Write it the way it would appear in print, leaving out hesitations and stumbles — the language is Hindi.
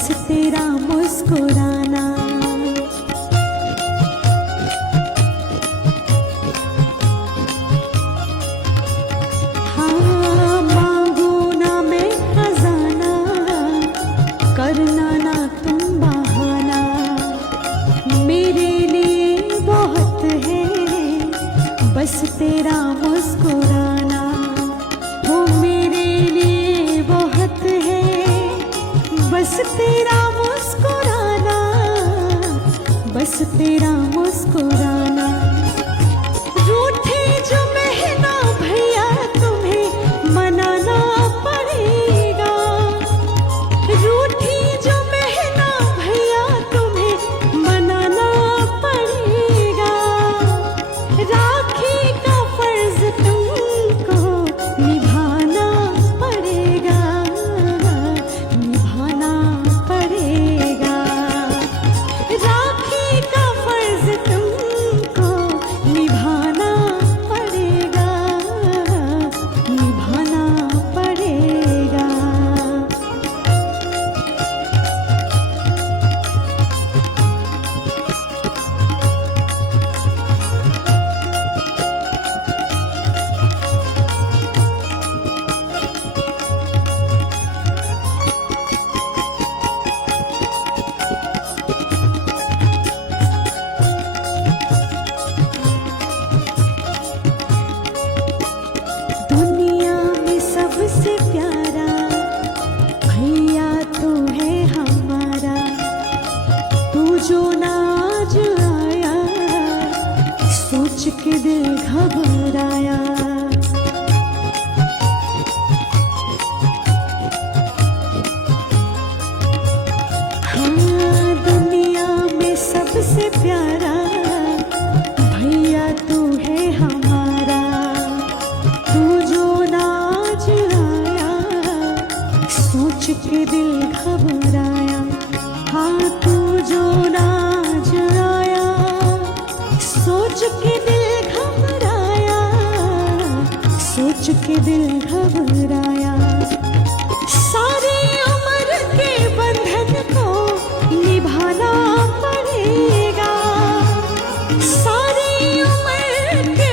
बस तेरा मुस्कुराना। हाँ, मांगू ना मैं खजाना, करना ना तुम बहाना, मेरे लिए बहुत है बस तेरा मुस्कुराना। वो मेरे लिए बहुत है बस तेरा मुस्कुराना, बस तेरा मुस्कुराना। रूठे जो बहना भैया तुम्हें मनाना पड़ेगा, रूठी जो बहना भैया तुम्हें मनाना पड़ेगा। राखी का फर्ज तुमको निभाना पड़ेगा, निभाना पड़ेगा। राखी का फर्ज तुमको निभाना पड़ेगा, निभाना पड़ेगा। दुनिया में सबसे प्यारा भैया तू है हमारा, तू जो ना आज आया सोच के दिल घबराया। हाँ, दुनिया में सबसे प्यारा भैया तू है हमारा, तू जो नाच आया सोच के दिल घबराया। हाँ, तू जो नाच आया सोच के दिल घबराया, सोच के दिल घबराया। सारी उम्र के बंधन को निभाना पड़ेगा, सारी उम्र के